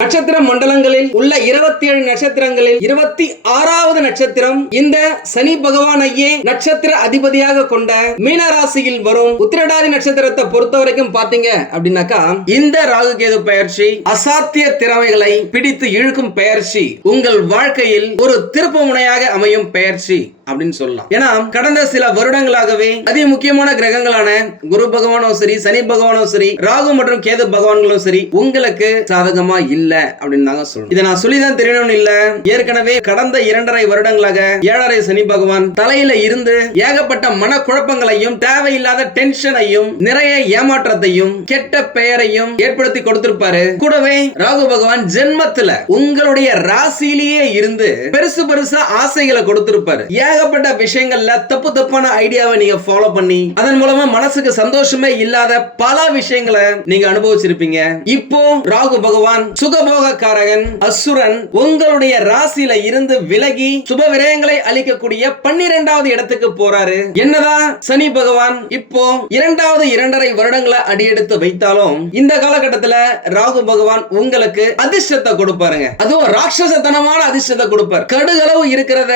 நட்சத்திர மண்டலங்களில் உள்ள இருபத்தி ஏழு நட்சத்திரங்களில் இருபத்தி ஆறாவது நட்சத்திரம் இந்த சனி பகவானையே நட்சத்திர அதிபதியாக கொண்ட மீனராசியில் வரும் உத்திரடாதி நட்சத்திரத்தை பொறுத்த வரைக்கும் பாத்தீங்க அப்படின்னாக்கா இந்த ராகு கேது பயிற்சி அசாத்திய திறமைகளை பிடித்து இழுக்கும் பயிற்சி உங்கள் வாழ்க்கையில் ஒரு திருப்பு முனையாக அமையும் பயிற்சி. அப்படின்னு சொல்லலாம். ஏன்னா கடந்த சில வருடங்களாகவே அதி முக்கியமான கிரகங்களான குரு பகவானும் சரி சனி பகவானோ சரி ராகு மற்றும் கேது பகவான்களும் சரி உங்களுக்கு சாதகமா இல்ல அப்படின்னு தாங்க சொல்லணும். இதை நான் சொல்லிதான் தெரியணும்னு இல்ல. ஏற்கனவே கடந்த இரண்டரை வருடங்களாக ஏழரை சனி பகவான் தலையில இருந்து ஏகப்பட்ட மன குழப்பங்களையும் தேவையில்லாத டென்ஷனையும் நிறைய ஏமாற்றத்தையும் கெட்ட பெயரையும் ஏற்படுத்தி கொடுத்திருப்பாரு. கூடவே ராகு பகவான் ஜென்மத்துல உங்களுடைய ராசியிலேயே இருந்து பெருசு பெருசா ஆசைகளை கொடுத்திருப்பாரு. ஏகப்பட்ட விஷயங்கள்ல தப்பு தப்பான ஐடியாவை நீங்க ஃபாலோ பண்ணி அதன் மூலமா மனசுக்கு சந்தோஷமே இல்லாத பல விஷயங்களை நீங்க அனுபவிச்சிருப்பீங்க. இப்போ ராகு பகவான் சுகபோகக்காரகன் அசுரன் உங்களுடைய ராசியில இருந்து விலகி சுப விரயங்களை அளிக்கக்கூடிய பன்னிரெண்டாவது இடத்துக்கு போறாரு. என்னதான்? சனி பகவான் இப்போ இரண்டாவது இரண்டரை வருடங்களை அடியெடுத்து வைத்தாலும் இந்த காலகட்டத்துல ராகு பகவான் உங்களுக்கு அதிர்ஷ்டத்தை கொடுப்பாருங்க. அதுவும் ராட்சசத்தனமான அதிர்ஷ்டத்தை கொடுப்பார். கடுகளவு இருக்கிறத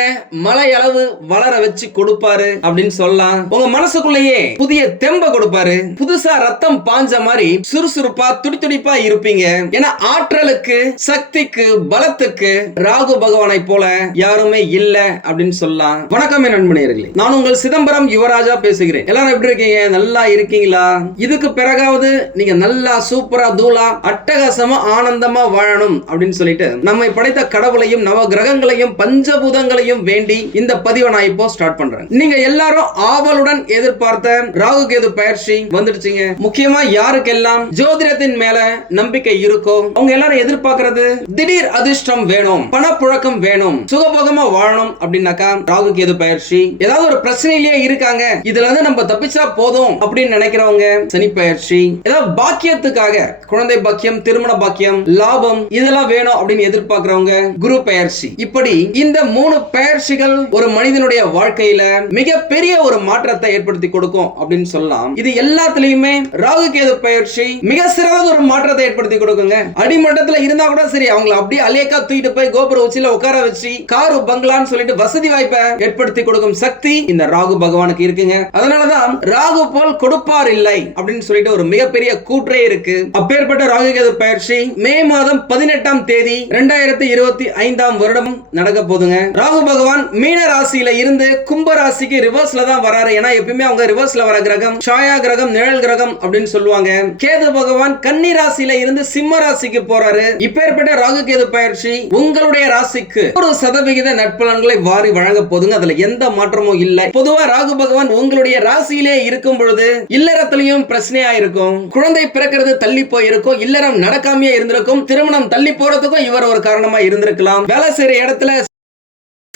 மலை அளவு வளர வச்சு கொடுப்பாரு அப்படின்னு சொல்லலாம். உங்க மனசுக்குள்ளேயே புதிய தெம்ப கொடுப்பாரு. புதுசா ரத்தம் பாஞ்ச மாதிரி சுறுசுறுப்பா துடி துடிப்பா இருப்பீங்க. ஏன்னா ஆற்றலுக்கு சக்திக்கு பலத்துக்கு ராகு பகவானை போல யாருமே இல்ல அப்படின்னு சொல்லலாம். வணக்கம் என் நான் உங்கள் சிதம்பரம் யுவராஜா பேசுகிறேன். எல்லாரும் எப்படி இருக்கீங்க? நல்லா இருக்கீங்களா? இதுக்கு பிறகாவது நீங்க நல்லா சூப்பரா தூளா அட்டகாசமா ஆனந்தமா வாழணும் அப்படின்னு சொல்லிட்டு நம்மை படைத்த கடவுளையும் நவ கிரகங்களையும் பஞ்சபூதங்களையும் வேண்டி இந்த பதிவு நான் இப்போ ஸ்டார்ட் பண்றேன். நீங்க எல்லாரும் ஆவலுடன் எதிர்பார்த்த ராகு கேது பயிற்சி வந்துடுச்சுங்க. முக்கியமா யாருக்கெல்லாம் ஜோதிடத்தின் மேல நம்பிக்கை இருக்கோ அவங்க எல்லாரும் எதிர்பார்க்கறது திடீர் அதிர்ஷ்டம் வேணும் பணப்புழக்கம் வேணும் சுகபோகமா வாழணும் அப்படின்னாக்கா ராகு கேது பயிற்சி ஏதாவது ஒரு பிரச்சனையிலேயே இருக்காங்க. இதுல இருந்து நம்ம தப்பிச்சா போதும் அப்படின்னு நினைக்கிறவங்க சனி பயிற்சி ஏதாவது பாக்கியத்துக்காக குழந்தை பாக்கியம் திருமண பாக்கியம் லாபம் இதெல்லாம் வேணும் அப்படின்னு எதிர்பார்க்கிறவங்க குரு பயிற்சி. இப்படி இந்த மூணு பயிற்சிகள் ஒரு மனிதனுடைய வாழ்க்கையில மிகப்பெரிய ஒரு மாற்றத்தை ஏற்படுத்தி கொடுக்கும் அப்படின்னு சொல்லலாம். இது எல்லாத்துலயுமே ராகு கேது பயிற்சி மிக சிறந்த ஒரு மாற்றத்தை ஏற்படுத்தி கொடுக்குங்க. அடிமட்டத்துல இருந்தா கூட சரி அவங்களை அப்படியே அலேக்கா தூக்கிட்டு போய் கோபுர உச்சியில உட்கார வச்சு காரு பங்களான்னு சொல்லிட்டு வசதி வாய்ப்பை ஏற்படுத்தி கொடுக்கும் சக்தி இந்த ராகு பகவானுக்கு இருக்குங்க. அதனாலதான் ராகு போல் கொடுப்பார் இல்லை அப்படின்னு சொல்லிட்டு ஒரு மிகப்பெரிய கூற்றே இருக்கு. அப்பேற்பட்ட ராகு கேது பயிற்சி மே மாதம் பதினெட்டாம் தேதி இரண்டாயிரத்தி இருபத்தி ஐந்தாம் வருடம் நடக்க போதுங்க ராகு பகவான் மீன ராசி ராசியில இருந்து கும்ப ராசிக்கு ரிவர்ஸ்ல தான் வராரு. ஏன்னா எப்பயுமே அவங்க ரிவர்ஸ்ல வர கிரகம் சாயா கிரகம் நிழல் கிரகம் அப்படின்னு சொல்லுவாங்க. கேது பகவான் கன்னி ராசியில இருந்து சிம்ம ராசிக்கு போறாரு. இப்பேற்பட்ட ராகு கேது பயிற்சி உங்களுடைய ராசிக்கு. ஒரு சதவிகித நட்பலன்களை வாரி வழங்க போதுங்க. அதுல எந்த மாற்றமும் இல்ல. பொதுவா ராகு பகவான் உங்களுடைய ராசியிலே இருக்கும் பொழுது இல்லறத்திலையும் பிரச்சனையா இருக்கும். குழந்தை பிறக்கிறது தள்ளி போயிருக்கும். இல்லறம் நடக்காமையே இருந்திருக்கும். திருமணம் தள்ளி போறதுக்கும் இவர் ஒரு காரணமா இருந்திருக்கலாம். வேலை செய்யற இடத்துல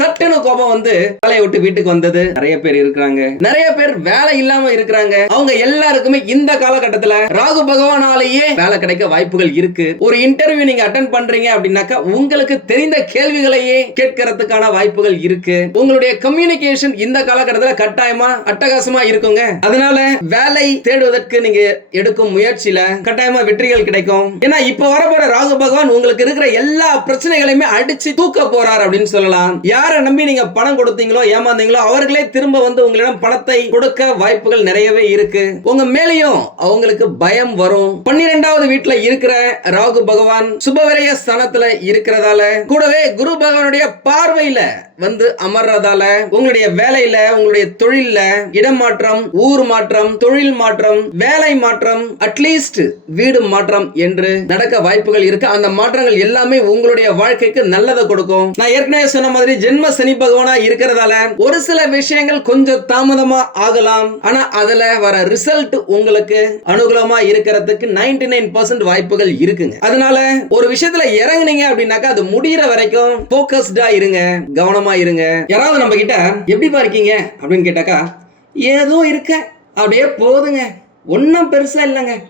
சட்டுன்னு கோபம் வந்து வேலையை விட்டு வீட்டுக்கு வந்தது. நிறைய பேர் இருக்கிறாங்க. நிறைய பேர் வேலை இல்லாம இருக்கிறாங்க. அவங்க எல்லாருக்குமே இந்த காலகட்டத்துல ராகு பகவானாலேயே வேலை கிடைக்க வாய்ப்புகள் இருக்கு. ஒரு இன்டர்வியூ நீங்க அட்டன் பண்றீங்க அப்படின்னாக்கா உங்களுக்கு தெரிந்த கேள்விகளையே கேட்கறதுக்கான வாய்ப்புகள் இருக்கு. உங்களுடைய கம்யூனிகேஷன் இந்த காலகட்டத்துல கட்டாயமா அட்டகாசமா இருக்குங்க. அதனால வேலை தேடுவதற்கு நீங்க எடுக்கும் முயற்சியில கட்டாயமா வெற்றிகள் கிடைக்கும். ஏன்னா இப்ப வரப்போற ராகு பகவான் உங்களுக்கு இருக்கிற எல்லா பிரச்சனைகளையுமே அடிச்சு தூக்க போறார் அப்படின்னு சொல்லலாம். யார் யாரை நம்பி நீங்க பணம் கொடுத்தீங்களோ ஏமாந்தீங்களோ அவர்களே திரும்ப வந்து உங்களிடம் பணத்தை கொடுக்க வாய்ப்புகள் நிறையவே இருக்கு. உங்க மேலேயும் அவங்களுக்கு பயம் வரும். பன்னிரெண்டாவது வீட்டுல இருக்கிற ராகு பகவான் சுபவரைய ஸ்தானத்துல இருக்கிறதால கூடவே குரு பகவானுடைய பார்வையில வந்து அமர்றதால உங்களுடைய வேலையில உங்களுடைய தொழில்ல இடம் மாற்றம் ஊர் மாற்றம் தொழில் மாற்றம் வேலை மாற்றம் அட்லீஸ்ட் வீடு மாற்றம் என்று நடக்க வாய்ப்புகள் இருக்கு. அந்த மாற்றங்கள் எல்லாமே உங்களுடைய வாழ்க்கைக்கு நல்லதை கொடுக்கும். நான் ஏற்கனவே சொன்ன மாதிரி ஜென்ம சனி பகவானா இருக்கிறதால ஒரு சில விஷயங்கள் கொஞ்சம் தாமதமா ஆகலாம். ஆனா அதுல வர ரிசல்ட் உங்களுக்கு அனுகூலமா இருக்கிறதுக்கு நைன்டி நைன் பர்சன்ட் வாய்ப்புகள் இருக்குங்க. அதனால ஒரு விஷயத்துல இறங்குனீங்க அப்படின்னாக்கா அது முடியிற வரைக்கும் போக்கஸ்டா இருங்க. கவனமா இருங்க. யாராவது நம்ம கிட்ட எப்படிப்பா இருக்கீங்க? அப்படின்னு கேட்டாக்கா ஏதோ இருக்க அப்படியே போதுங்க. ஒன்றும் பெருசா இல்லைங்க.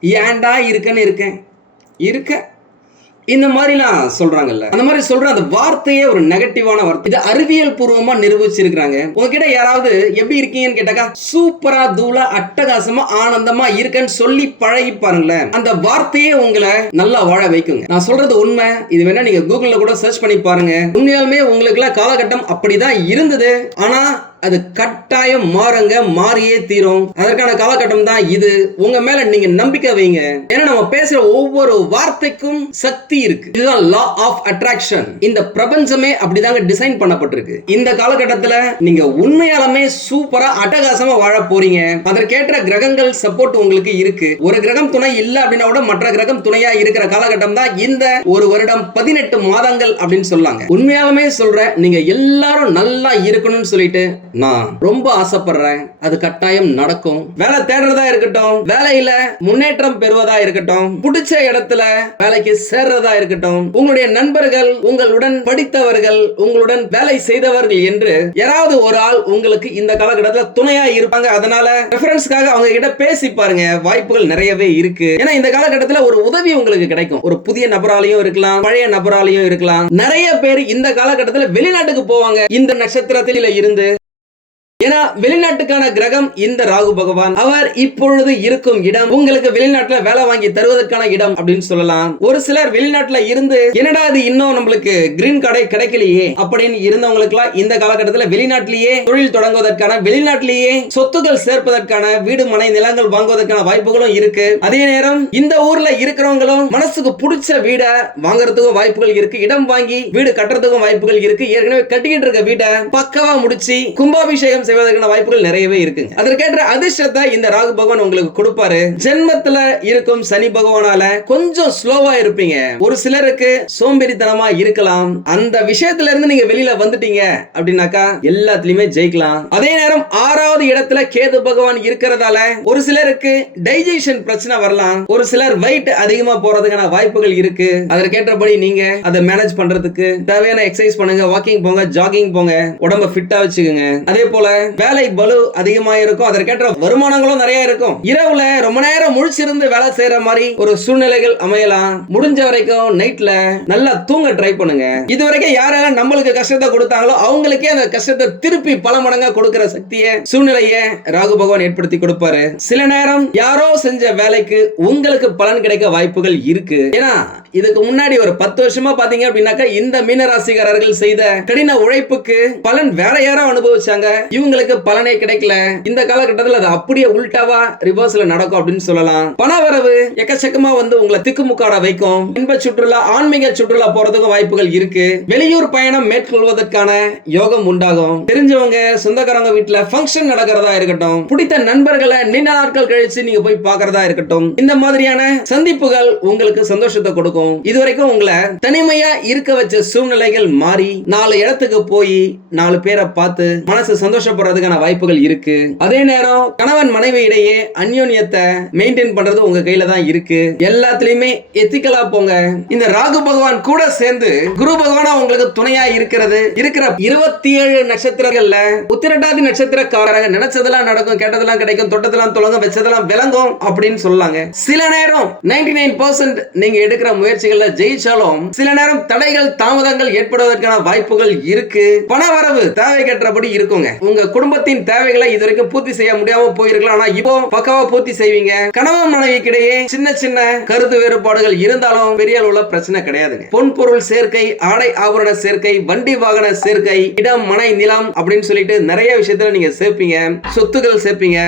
ஏன்டா இருக்கன்னு இருக்கேன். இருக்க இந்த மாதிரிலாம் சொல்றாங்கல்ல. அந்த மாதிரி சொல்ற அந்த வார்த்தையே ஒரு நெகட்டிவான வார்த்தை. இது அறிவியல் பூர்வமா நிரூபிச்சிருக்காங்க உங்ககிட்ட யாராவது எப்படி இருக்கீங்கன்னு கேட்டாக்கா சூப்பரா தூளா அட்டகாசமா ஆனந்தமா இருக்கேன்னு சொல்லி பழகி பாருங்களேன் அந்த வார்த்தையே உங்களை நல்லா வாழ வைக்குங்க. நான் சொல்றது உண்மை. இது வேணா நீங்க கூகுள்ல கூட சர்ச் பண்ணி பாருங்க. உண்மையாலுமே உங்களுக்கு காலகட்டம் அப்படிதான் இருந்தது. ஆனா அது கட்டாயம் மாறுங்க மாறியே தீரும். அதற்கான காலகட்டம் தான் இது. உங்க மேல நீங்க நம்பிக்கை வைங்க. ஏன்னா நம்ம பேசுற ஒவ்வொரு வார்த்தைக்கும் சக்தி இருக்கு. இதுதான் லா ஆஃப் அட்ராக்ஷன் இந்த பிரபஞ்சமே அப்படிதாங்க டிசைன் பண்ணப்பட்டிருக்கு. இந்த காலகட்டத்துல நீங்க உண்மையாலுமே சூப்பரா அட்டகாசமா வாழ போறீங்க. அதற்கேற்ற கிரகங்கள் சப்போர்ட் உங்களுக்கு இருக்கு. ஒரு கிரகம் துணை இல்ல அப்படின்னா கூட மற்ற கிரகம் துணையா இருக்கிற காலகட்டம் தான் இந்த ஒரு வருடம் பதினெட்டு மாதங்கள் அப்படின்னு சொல்லாங்க. உண்மையாலுமே சொல்ற நீங்க எல்லாரும் நல்லா இருக்கணும்னு சொல்லிட்டு நான் ரொம்ப ஆசைப்படுறேன். அது கட்டாயம் நடக்கும். வேலை தேடுறதா இருக்கட்டும் வேலையில முன்னேற்றம் பெறுவதா இருக்கட்டும் பிடிச்ச இடத்துல வேலைக்கு சேர்றதா இருக்கட்டும் உங்களுடைய நண்பர்கள் உங்களுடன் படித்தவர்கள் உங்களுடன் வேலை செய்தவர்கள் என்று யாராவது ஒரு ஆள் உங்களுக்கு இந்த காலகட்டத்தில் துணையா இருப்பாங்க. அதனால ரெஃபரன்ஸ்க்காக அவங்க கிட்ட பேசி பாருங்க. வாய்ப்புகள் நிறையவே இருக்கு. ஏன்னா இந்த காலகட்டத்தில் ஒரு உதவி உங்களுக்கு கிடைக்கும். ஒரு புதிய நபராலையும் இருக்கலாம் பழைய நபராலையும் இருக்கலாம். நிறைய பேர் இந்த காலகட்டத்தில் வெளிநாட்டுக்கு போவாங்க. இந்த நட்சத்திரத்தில் இருந்து ஏன்னா வெளிநாட்டுக்கான கிரகம் இந்த ராகு பகவான். அவர் இப்பொழுது இருக்கும் இடம் உங்களுக்கு வெளிநாட்டுல வேலை வாங்கி தருவதற்கான இடம் அப்படின்னு சொல்லலாம். ஒரு சிலர் வெளிநாட்டுல இருந்து என்னடா இது இன்னும் நம்மளுக்கு கிரீன் கார்டே கிடைக்கலையே அப்படின்னு இருந்தவங்களுக்கு எல்லாம் இந்த காலகட்டத்துல வெளிநாட்டிலேயே தொழில் தொடங்குவதற்கான வெளிநாட்டிலேயே சொத்துக்கள் சேர்ப்பதற்கான வீடு மனை நிலங்கள் வாங்குவதற்கான வாய்ப்புகளும் இருக்கு. அதே நேரம் இந்த ஊர்ல இருக்கிறவங்களும் மனசுக்கு பிடிச்ச வீடை வாங்குறதுக்கும் வாய்ப்புகள் இருக்கு. இடம் வாங்கி வீடு கட்டுறதுக்கும் வாய்ப்புகள் இருக்கு. ஏற்கனவே கட்டிக்கிட்டு இருக்க வீட்டை பக்கவா முடிச்சு கும்பாபிஷேகம் செய்வதற்கான வாய்ப்புகள் நிறையவே இருக்குங்க. அதற்கேற்ற அதிர்ஷ்டத்தை இந்த ராகு பகவான் உங்களுக்கு கொடுப்பாரு. ஜென்மத்துல இருக்கும் சனி பகவானால கொஞ்சம் ஸ்லோவா இருப்பீங்க. ஒரு சிலருக்கு சோம்பேறித்தனமா இருக்கலாம். அந்த விஷயத்துல இருந்து நீங்க வெளியில வந்துட்டீங்க அப்படின்னாக்கா எல்லாத்துலயுமே ஜெயிக்கலாம். அதே நேரம் ஆறாவது இடத்துல கேது பகவான் இருக்கிறதால ஒரு சிலருக்கு டைஜஷன் பிரச்சனை வரலாம். ஒரு சிலர் வெயிட் அதிகமா போறதுக்கான வாய்ப்புகள் இருக்கு. அதற்கேற்றபடி நீங்க அதை மேனேஜ் பண்றதுக்கு தேவையான எக்ஸசைஸ் பண்ணுங்க. வாக்கிங் போங்க ஜாகிங் போங்க. உடம்ப ஃபிட்டா வச்சுக்கோங்க. அதே போல வேலை பலு அதிகமா இருக்கும் அதற்கேற்ற வருமானங்களும் நிறைய இருக்கும் இரவுல ரொம்ப நேரம் முழிச்சிருந்து வேலை செய்யற மாதிரி ஒரு சூழ்நிலைகள் அமையலாம். முடிஞ்ச வரைக்கும் நைட்ல நல்லா தூங்க ட்ரை பண்ணுங்க. இது வரைக்கும் யாரெல்லாம் நம்மளுக்கு கஷ்டத்தை கொடுத்தாங்களோ அவங்களுக்கே அந்த கஷ்டத்தை திருப்பி பல மடங்கா கொடுக்கிற சக்தியை சூழ்நிலையை ராகு பகவான் ஏற்படுத்தி கொடுப்பாரு. சில நேரம் யாரோ செஞ்ச வேலைக்கு உங்களுக்கு பலன் கிடைக்க வாய்ப்புகள் இருக்கு. ஏன்னா இதுக்கு முன்னாடி ஒரு பத்து வருஷமா பாத்தீங்க அப்படின்னாக்கா இந்த மீனராசிக்காரர்கள் செய்த கடின உழைப்புக்கு பலன் வேற யாரோ அனுபவிச்சாங்க. இவங்களுக்கு பலனே கிடைக்கல. இந்த காலகட்டத்தில் அது அப்படியே உல்டாவா ரிவர்ஸ்ல நடக்கும் அப்படின்னு சொல்லலாம். பண வரவு எக்கச்சக்கமா வந்து உங்களை திக்குமுக்காட வைக்கும். இன்ப சுற்றுலா ஆன்மீக சுற்றுலா போறதுக்கும் வாய்ப்புகள் இருக்கு. வெளியூர் பயணம் மேற்கொள்வதற்கான யோகம் உண்டாகும். தெரிஞ்சவங்க சொந்தக்காரங்க வீட்டுல ஃபங்க்ஷன் நடக்கிறதா இருக்கட்டும். பிடித்த நண்பர்களை நீண்ட நாட்கள் கழிச்சு நீங்க போய் பாக்குறதா இருக்கட்டும். இந்த மாதிரியான சந்திப்புகள் உங்களுக்கு சந்தோஷத்தை கொடுக்கும். இதுவரைக்கும் உங்களை தனிமையா இருக்க வச்ச சூழ்நிலைகள் மாறி நாலு இடத்துக்கு போய் நாலு பேரை பார்த்து மனசு சந்தோஷப்படுறதுக்கான வாய்ப்புகள் இருக்கு. அதே நேரம் கணவன் மனைவி இடையே அந்யோன்யத்தை மெயின்டைன் பண்றது உங்க கையில தான் இருக்கு. எல்லாத்துலயுமே எத்திக்கலா போங்க. இந்த ராகு பகவான் கூட சேர்ந்து குரு பகவானா உங்களுக்கு துணையா இருக்கிறது. இருக்கிற இருபத்தி ஏழு நட்சத்திரங்கள்ல உத்திரட்டாதி நட்சத்திரக்காரங்க நினைச்சதெல்லாம் நடக்கும் கேட்டதெல்லாம் கிடைக்கும் தொட்டதெல்லாம் தொடங்கும் வச்சதெல்லாம் விளங்கும் அப்படின்னு சொல்லாங்க. சில நேரம் நைன்டி நைன் பர்சன்ட் நீங்க எடுக்கிற முயற்சிகள்ல ஜெயிச்சாலும் சில நேரம் தடைகள் தாமதங்கள் ஏற்படுவதற்கான வாய்ப்புகள் இருக்கு. பண வரவு தேவைக்கேற்றபடி இருக்குங்க. உங்க குடும்பத்தின் தேவைகளை இதுவரைக்கும் பூர்த்தி செய்ய முடியாம போயிருக்கலாம். ஆனா இப்போ பக்கவா பூர்த்தி செய்வீங்க. கணவன் மனைவிக்கிடையே சின்ன சின்ன கருத்து வேறுபாடுகள் இருந்தாலும் பெரிய அளவுல பிரச்சனை கிடையாதுங்க. பொன் பொருள் சேர்க்கை ஆடை ஆபரண சேர்க்கை வண்டி வாகன சேர்க்கை இடம் மனை நிலம் அப்படின்னு சொல்லிட்டு நிறைய விஷயத்துல நீங்க சேர்ப்பீங்க. சொத்துக்கள் சேர்ப்பீங்க.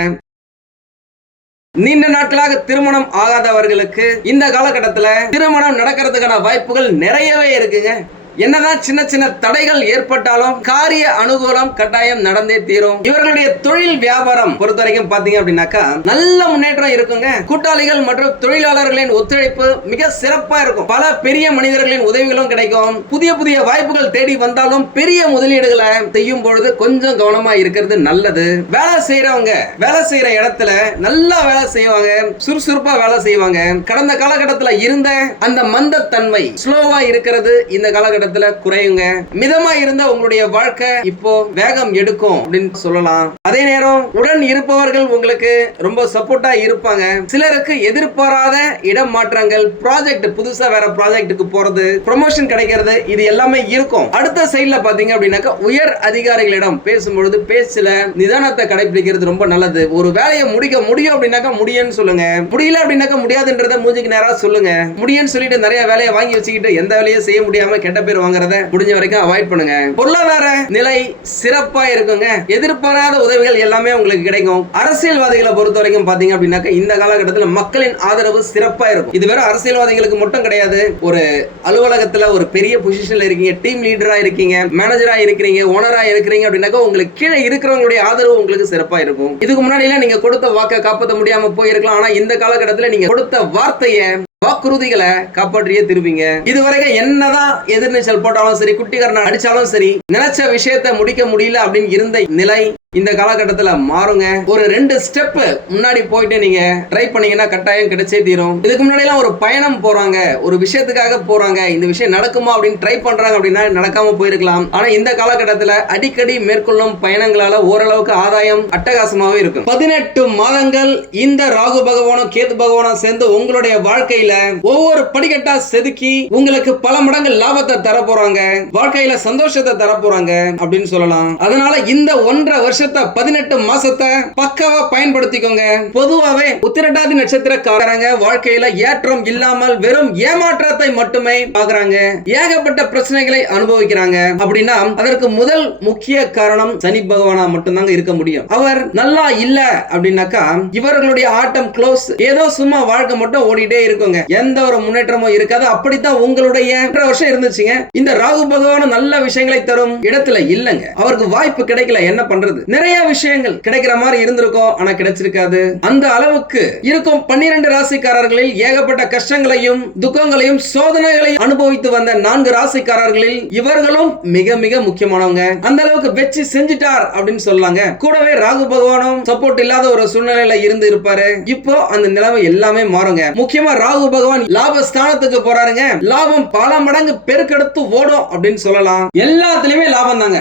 நீண்ட நாட்களாக திருமணம் ஆகாதவர்களுக்கு இந்த காலகட்டத்துல திருமணம் நடக்கிறதுக்கான வாய்ப்புகள் நிறையவே இருக்குங்க. என்னதான் சின்ன சின்ன தடைகள் ஏற்பட்டாலும் காரிய அனுகூலம் கட்டாயம் நடந்தே தீரும். இவர்களுடைய தொழில் வியாபாரம் பொறுத்த வரைக்கும் பாத்தீங்க அப்படின்னாக்கா நல்ல முன்னேற்றம் இருக்குங்க. கூட்டாளிகள் மற்றும் தொழிலாளர்களின் ஒத்துழைப்பு மிக சிறப்பா இருக்கும். பல பெரிய மனிதர்களின் உதவிகளும் கிடைக்கும். புதிய புதிய வாய்ப்புகள் தேடி வந்தாலும் பெரிய முதலீடுகளை செய்யும் பொழுது கொஞ்சம் கவனமா இருக்கிறது நல்லது. வேலை செய்யறவங்க வேலை செய்யற இடத்துல நல்லா வேலை செய்வாங்க சுறுசுறுப்பா வேலை செய்வாங்க. கடந்த காலகட்டத்தில் இருந்த அந்த மந்தத்தன்மை ஸ்லோவா இருக்கிறது. இந்த காலகட்டம் காலகட்டத்துல குறையுங்க. மிதமா இருந்த உங்களுடைய வாழ்க்கை இப்போ வேகம் எடுக்கும் அப்படின்னு சொல்லலாம். அதே நேரம் உடன் இருப்பவர்கள் உங்களுக்கு ரொம்ப சப்போர்ட்டா இருப்பாங்க. சிலருக்கு எதிர்பாராத இடம் மாற்றங்கள் ப்ராஜெக்ட் புதுசா வேற ப்ராஜெக்ட்டுக்கு போறது ப்ரொமோஷன் கிடைக்கிறது இது எல்லாமே இருக்கும். அடுத்த சைடுல பாத்தீங்க அப்படின்னாக்கா உயர் அதிகாரிகளிடம் பேசும்பொழுது பேசல நிதானத்தை கடைபிடிக்கிறது ரொம்ப நல்லது. ஒரு வேலையை முடிக்க முடியும் அப்படின்னாக்கா முடியும்னு சொல்லுங்க. முடியல அப்படின்னாக்கா முடியாதுன்றத மூஞ்சிக்கு நேரா சொல்லுங்க. முடியும்னு சொல்லிட்டு நிறைய வேலையை வாங்கி வச்சுக்கிட்டு எந்த வேலையும் செய்ய முடியாம கெட்ட பேர் வாங்குறத முடிஞ்ச வரைக்கும் அவாய்ட் பண்ணுங்க. பொருளாதார நிலை சிறப்பா இருக்குங்க. எதிர்பாராத உதவிகள் எல்லாமே உங்களுக்கு கிடைக்கும். அரசியல்வாதிகளை பொறுத்த வரைக்கும் பாத்தீங்க அப்படின்னாக்க இந்த காலகட்டத்தில் மக்களின் ஆதரவு சிறப்பா இருக்கும். இது வெறும் அரசியல்வாதிகளுக்கு மட்டும் கிடையாது. ஒரு அலுவலகத்துல ஒரு பெரிய பொசிஷன்ல இருக்கீங்க டீம் லீடரா இருக்கீங்க மேனேஜரா இருக்கிறீங்க ஓனரா இருக்கிறீங்க அப்படின்னாக்கா உங்களுக்கு கீழே இருக்கிறவங்களுடைய ஆதரவு உங்களுக்கு சிறப்பா இருக்கும். இதுக்கு முன்னாடி எல்லாம் நீங்க கொடுத்த வாக்கை காப்பாற்ற முடியாம போயிருக்கலாம். ஆனா இந்த காலகட்டத்தில் நீங்க கொடுத்த வார்த்தையை வாக்குறுதிகளை காப்பாற்றியே திருப்பீங்க இதுவரைக்கும் என்னதான் எதிர்நீச்சல் போட்டாலும் சரி குட்டிகரணம் அடிச்சாலும் சரி நினைச்ச விஷயத்தை முடிக்க முடியல அப்படின்னு இருந்த நிலை இந்த காலகட்டத்துல மாறுங்க. ஒரு ரெண்டு ஸ்டெப் முன்னாடி போயிட்டு நீங்க ட்ரை பண்ணீங்கன்னா கட்டாயம் கிடைச்சே தீரும். இதுக்கு முன்னாடி எல்லாம் ஒரு பயணம் போறாங்க. ஒரு விஷயத்துக்காக போறாங்க. இந்த விஷயம் நடக்குமா அப்படின்னு ட்ரை பண்றாங்க அப்படின்னா நடக்காம போயிருக்கலாம். ஆனா இந்த காலகட்டத்துல அடிக்கடி மேற்கொள்ளும் பயணங்களால ஓரளவுக்கு ஆதாயம் அட்டகாசமாவே இருக்கும். பதினெட்டு மாதங்கள் இந்த ராகு பகவானும் கேது பகவானும் சேர்ந்து உங்களுடைய வாழ்க்கையில ஒவ்வொரு படிக்கட்டா செதுக்கி உங்களுக்கு பல மடங்கு லாபத்தை தர போறாங்க வாழ்க்கையில சந்தோஷத்தை தர போறாங்க அப்படின்னு சொல்லலாம். அதனால இந்த ஒன்றரை வருஷம் வருஷத்தை பதினெட்டு மாசத்தை பக்காவா பயன்படுத்திக்கோங்க. பொதுவாவே உத்திரட்டாதி நட்சத்திரக்காரங்க வாழ்க்கையில ஏற்றம் இல்லாமல் வெறும் ஏமாற்றத்தை மட்டுமே பாக்குறாங்க ஏகப்பட்ட பிரச்சனைகளை அனுபவிக்கிறாங்க. அப்படின்னா அதற்கு முதல் முக்கிய காரணம் சனி பகவானா மட்டும்தாங்க இருக்க முடியும். அவர் நல்லா இல்ல அப்படின்னாக்கா இவர்களுடைய ஆட்டம் க்ளோஸ் ஏதோ சும்மா வாழ்க்கை மட்டும் ஓடிட்டே இருக்குங்க. எந்த ஒரு முன்னேற்றமும் இருக்காது. அப்படித்தான் உங்களுடைய வருஷம் இருந்துச்சுங்க. இந்த ராகு பகவான் நல்ல விஷயங்களை தரும் இடத்துல இல்லங்க. அவருக்கு வாய்ப்பு கிடைக்கல. என்ன பண்றது? நிறைய விஷயங்கள் கிடைக்கிற மாதிரி இருந்திருக்கும் ஆனா கிடைச்சிருக்காது. அந்த அளவுக்கு இருக்கும் பன்னிரண்டு ராசிக்காரர்களில் ஏகப்பட்ட கஷ்டங்களையும் துக்கங்களையும் சோதனைகளையும் அனுபவித்து வந்த நான்கு ராசிக்காரர்களில் இவர்களும் மிக மிக முக்கியமானவங்க. அந்த அளவுக்கு வெச்சு செஞ்சிட்டார் அப்படின்னு சொல்லாங்க. கூடவே ராகு பகவானும் சப்போர்ட் இல்லாத ஒரு சூழ்நிலையில இருந்து இருப்பாரு. இப்போ அந்த நிலைமை எல்லாமே மாறுங்க. முக்கியமா ராகு பகவான் லாப ஸ்தானத்துக்கு போறாருங்க. லாபம் பல மடங்கு பெருக்கெடுத்து ஓடும் அப்படின்னு சொல்லலாம். எல்லாத்துலயுமே லாபம் தாங்க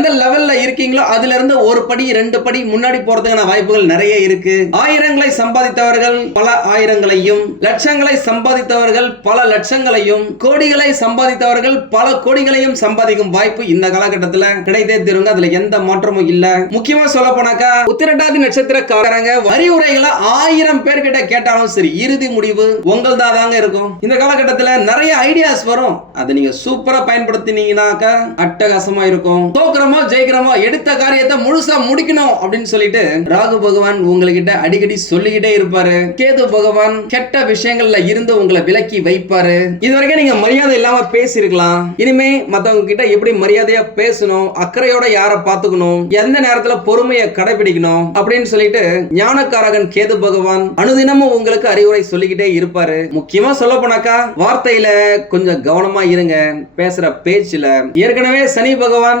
எந்த லெவல்ல இருக்கீங்களோ அதுல இருந்து ஒரு படி ரெண்டு படி முன்னாடி போறதுக்கான வாய்ப்புகள் நிறைய இருக்கு. ஆயிரங்களை சம்பாதித்தவர்கள் பல ஆயிரங்களையும் லட்சங்களை சம்பாதித்தவர்கள் பல லட்சங்களையும் கோடிகளை சம்பாதித்தவர்கள் பல கோடிகளையும் சம்பாதிக்கும் வாய்ப்பு இந்த காலகட்டத்துல கிடைத்தே தருங்க. அதுல எந்த மாற்றமும் இல்ல. முக்கியமா சொல்ல போனாக்கா உத்திரட்டாதி நட்சத்திரக்காரங்க வரிவுரைகளை ஆயிரம் பேர்கிட்ட கேட்டாலும் சரி இறுதி முடிவு உங்கள்தான் தாங்க இருக்கும். இந்த காலகட்டத்துல நிறைய ஐடியாஸ் வரும். அதை நீங்க சூப்பரா பயன்படுத்தினீங்கன்னாக்கா அட்டகாசமா இருக்கும். தோக்குறோமோ ஜெயிக்கிறோமோ எடுத்த காரியத்தை முழுசா முடிக்கணும் அப்படின்னு சொல்லிட்டு ராகு பகவான் உங்ககிட்ட அடிக்கடி சொல்லிக்கிட்டே இருப்பாரு. கேது பகவான் கெட்ட விஷயங்கள்ல இருந்து உங்களை விலக்கி வைப்பாரு. இது வரைக்கும் நீங்க மரியாதை இல்லாம பேசியிருக்கலாம். இனிமே மத்தவங்க கிட்ட எப்படி மரியாதையா பேசணும் அக்கறையோட யார பாத்துக்கணும் எந்த நேரத்துல பொறுமையை கடைபிடிக்கணும் அப்படின்னு சொல்லிட்டு ஞானக்காரகன் கேது பகவான் அனுதினமும் உங்களுக்கு அறிவுரை சொல்லிக்கிட்டே இருப்பாரு. முக்கியமா சொல்ல போனாக்கா வார்த்தையில கொஞ்சம் கவனமா இருங்க. பேசுற பேச்சுல ஏற்கனவே சனி பகவான்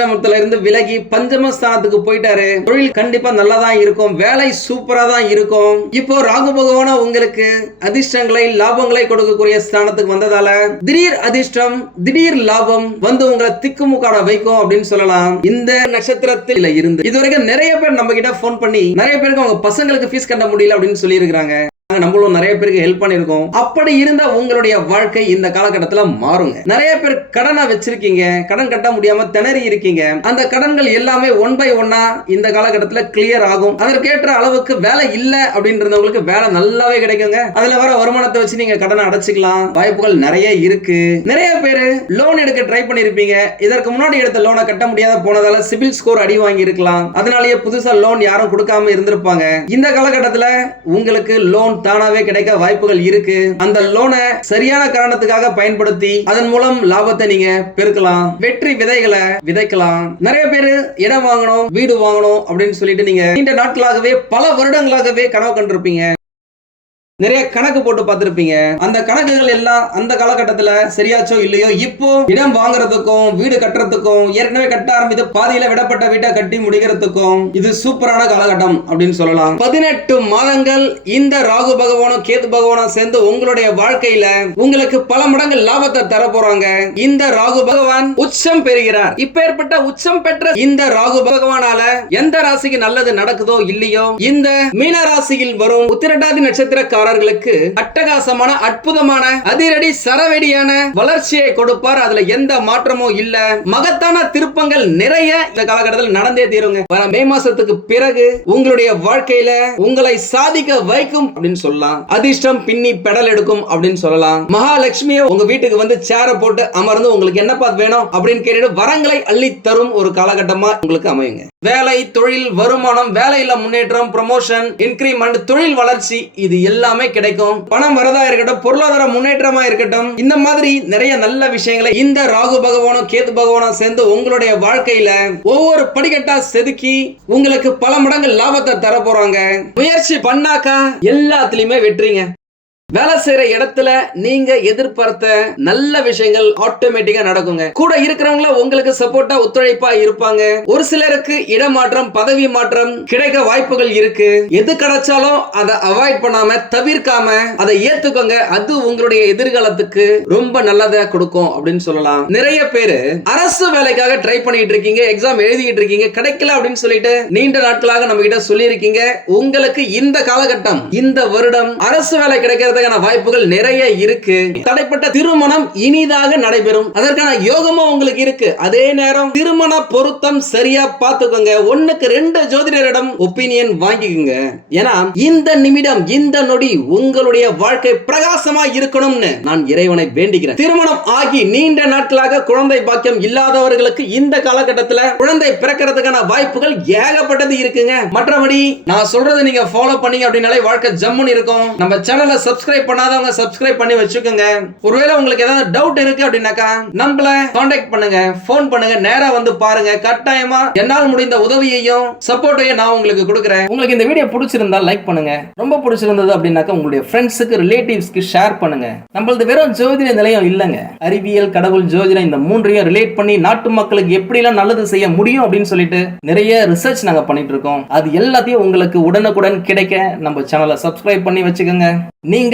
அர்த்தாசிரமத்துல இருந்து விலகி பஞ்சம ஸ்தானத்துக்கு போயிட்டாரு. தொழில் கண்டிப்பா நல்லா தான் இருக்கும். வேலை சூப்பரா தான் இருக்கும். இப்போ ராகு பகவான உங்களுக்கு அதிர்ஷ்டங்களை லாபங்களை கொடுக்கக்கூடிய ஸ்தானத்துக்கு வந்ததால திடீர் அதிர்ஷ்டம் திடீர் லாபம் வந்து உங்களை திக்குமுக்காட வைக்கும் அப்படின்னு சொல்லலாம். இந்த நட்சத்திரத்தில் இருந்து இதுவரைக்கும் நிறைய பேர் நம்ம கிட்ட போன் பண்ணி நிறைய பேருக்கு அவங்க பசங்களுக்கு ஃபீஸ் கட்ட முடியல அப்படின்னு சொல்லி இருக்கிறாங்க நம்மளும் நிறைய பேருக்கு ஹெல்ப் பண்ணிருக்கோம் அப்படி இருந்த உங்களுடைய வாழ்க்கை இந்த காலகட்டத்தில் மாறுங்க. நிறைய பேர் கடனை வச்சிருக்கீங்க. கடன் கட்ட முடியாம திணறி இருக்கீங்க. அந்த கடன்கள் எல்லாமே ஒன் பை ஒன்னா இந்த காலகட்டத்தில் கிளியர் ஆகும். அதற்கேற்ற அளவுக்கு வேலை இல்ல அப்படின்றவங்களுக்கு வேலை நல்லாவே கிடைக்குங்க. அதுல வர வருமானத்தை வச்சு நீங்க கடனை அடைச்சிக்கலாம். வாய்ப்புகள் நிறைய இருக்கு. நிறைய பேர் லோன் எடுக்க ட்ரை பண்ணிருப்பீங்க. இதற்கு முன்னாடி எடுத்த லோனை கட்ட முடியாத போனதால சிபில் ஸ்கோர் அடி வாங்கி இருக்கலாம் அதனாலேயே புதுசா லோன் யாரும் கொடுக்காம இருந்திருப்பாங்க. இந்த காலகட்டத்தில் உங்களுக்கு லோன் தானாவே கிடைக்க வாய்ப்புகள் இருக்கு. அந்த லோனை சரியான காரணத்துக்காக பயன்படுத்தி அதன் மூலம் லாபத்தை நீங்க பெருக்கலாம். வெற்றி விதைகளை விதைக்கலாம். நிறைய பேர் இடம் வாங்கணும் வீடு வாங்கணும் அப்படின்னு சொல்லிட்டு நீங்க நீண்ட நாட்களாகவே பல வருடங்களாகவே கனவு கண்டிருப்பீங்க. நிறைய கணக்கு போட்டு பார்த்திருப்பீங்க. அந்த கணக்குகள் எல்லாம் அந்த காலகட்டத்துல சரியாச்சோ இல்லையோ இப்போ இடம் வாங்குறதுக்கும் வீடு கட்டுறதுக்கும் ஏற்கனவே கட்ட ஆரம்பித்து பாதியில விடப்பட்ட வீட்டை கட்டி முடிக்கிறதுக்கும் இது சூப்பரான காலகட்டம் அப்படின்னு சொல்லலாம். பதினெட்டு மாதங்கள் இந்த ராகு பகவானும் கேது பகவானும் சேர்ந்து உங்களுடைய வாழ்க்கையில உங்களுக்கு பல மடங்கு லாபத்தை தர போறாங்க. இந்த ராகு பகவான் உச்சம் பெறுகிறார். இப்பேற்பட்ட உச்சம் பெற்ற இந்த ராகு பகவானால எந்த ராசிக்கு நல்லது நடக்குதோ இல்லையோ இந்த மீன ராசியில் வரும் உத்திரட்டாதி நட்சத்திரக்காரர்களுக்கு அட்டகாசமான அற்புதமான அதிரடி சரவெடியான வளர்ச்சியை கொடுப்பார். அதுல எந்த மாற்றமும் இல்ல. மகத்தான திருப்பங்கள் நிறைய இந்த காலகட்டத்தில் நடந்தே தீருங்க. வர மே மாசத்துக்கு பிறகு உங்களுடைய வாழ்க்கையில உங்களை சாதிக்க வைக்கும் அப்படின்னு சொல்லலாம். அதிர்ஷ்டம் பின்னி பெடல் எடுக்கும் அப்படின்னு சொல்லலாம். மகாலட்சுமியை உங்க வீட்டுக்கு வந்து சேர போட்டு அமர்ந்து உங்களுக்கு என்னப்பா வேணும் அப்படின்னு கேட்டுட்டு வரங்களை அள்ளி தரும் ஒரு காலகட்டமா உங்களுக்கு அமையுங்க. வேலை தொழில் வருமானம் வேலையில முன்னேற்றம் ப்ரமோஷன் இன்க்ரிமெண்ட் தொழில் வளர்ச்சி இது எல்லாமே கிடைக்கும். பணம் வரதா இருக்கட்டும் பொருளாதார முன்னேற்றமா இருக்கட்டும் இந்த மாதிரி நிறைய நல்ல விஷயங்களை இந்த ராகு பகவானும் கேது பகவானும் சேர்ந்து உங்களுடைய வாழ்க்கையில ஒவ்வொரு படிக்கட்டா செதுக்கி உங்களுக்கு பல மடங்கு லாபத்தை தர போறாங்க முயற்சி பண்ணாக்கா எல்லாத்துலயுமே வெற்றிங்க. வேலை செய்யற இடத்துல நீங்க எதிர்பார்த்த நல்ல விஷயங்கள் ஆட்டோமேட்டிக்கா நடக்குங்க. கூட இருக்கிறவங்கள உங்களுக்கு சப்போர்ட்டா ஒத்துழைப்பா இருப்பாங்க. ஒரு சிலருக்கு இடமாற்றம் பதவி மாற்றம் கிடைக்க வாய்ப்புகள் இருக்கு. எது கிடைச்சாலும் அதை அவாய்ட் பண்ணாம தவிர்க்காம அதை ஏத்துக்கோங்க. அது உங்களுடைய எதிர்காலத்துக்கு ரொம்ப நல்லதா கொடுக்கும் அப்படின்னு சொல்லலாம். நிறைய பேரு அரசு வேலைக்காக ட்ரை பண்ணிட்டு இருக்கீங்க எக்ஸாம் எழுதிட்டு இருக்கீங்க கிடைக்கல அப்படின்னு சொல்லிட்டு நீண்ட நாட்களாக நம்ம கிட்ட சொல்லியிருக்கீங்க. உங்களுக்கு இந்த காலகட்டம் இந்த வருடம் அரசு வேலை கிடைக்கிறத கிடைக்கிறதுக்கான வாய்ப்புகள் நிறைய இருக்கு. தடைப்பட்ட திருமணம் இனிதாக நடைபெறும். அதற்கான யோகமும் உங்களுக்கு இருக்கு. அதே நேரம் திருமண பொருத்தம் சரியா பார்த்துக்கோங்க. ஒண்ணுக்கு ரெண்டு ஜோதிடரிடம் ஒப்பீனியன் வாங்கிக்கோங்க. ஏன்னா இந்த நிமிடம் இந்த நொடி உங்களுடைய வாழ்க்கை பிரகாசமா இருக்கணும்னு நான் இறைவனை வேண்டுகிறேன். திருமணம் ஆகி நீண்ட நாட்களாக குழந்தை பாக்கியம் இல்லாதவர்களுக்கு இந்த காலகட்டத்தில் குழந்தை பிறக்கிறதுக்கான வாய்ப்புகள் ஏகப்பட்டது இருக்குங்க. மற்றபடி நான் சொல்றதை நீங்க ஃபாலோ பண்ணீங்க அப்படின்னாலே வாழ்க்கை ஜம்முன்னு இருக்கும். நம்ம சேனலை சப்ஸ்கிரைப் பண்ணாதவங்க சப்ஸ்கிரைப் பண்ணி வச்சுக்கோங்க. ஒருவேளை உங்களுக்கு ஏதாவது டவுட் இருக்கு அப்படின்னாக்கா நம்மள காண்டாக்ட் பண்ணுங்க ஃபோன் பண்ணுங்க நேரா வந்து பாருங்க. கட்டாயமா என்னால் முடிந்த உதவியையும் சப்போர்ட்டையும் நான் உங்களுக்கு கொடுக்குறேன். உங்களுக்கு இந்த வீடியோ பிடிச்சிருந்தா லைக் பண்ணுங்க. ரொம்ப பிடிச்சிருந்தது அப்படின்னாக்கா உங்களுடைய ஃப்ரெண்ட்ஸுக்கு ரிலேட்டிவ்ஸ்க்கு ஷேர் பண்ணுங்க. நம்மளது வெறும் ஜோதிட நிலையம் இல்லைங்க. அறிவியல் கடவுள் ஜோதிடம் இந்த மூன்றையும் ரிலேட் பண்ணி நாட்டு மக்களுக்கு எப்படிலாம் நல்லது செய்ய முடியும் அப்படின்னு சொல்லிட்டு நிறைய ரிசர்ச் நாங்க பண்ணிட்டு இருக்கோம். அது எல்லாத்தையும் உங்களுக்கு உடனுக்குடன் கிடைக்க நம்ம சேனலை சப்ஸ்கிரைப் பண்ணி வச்சுக்கோங்க.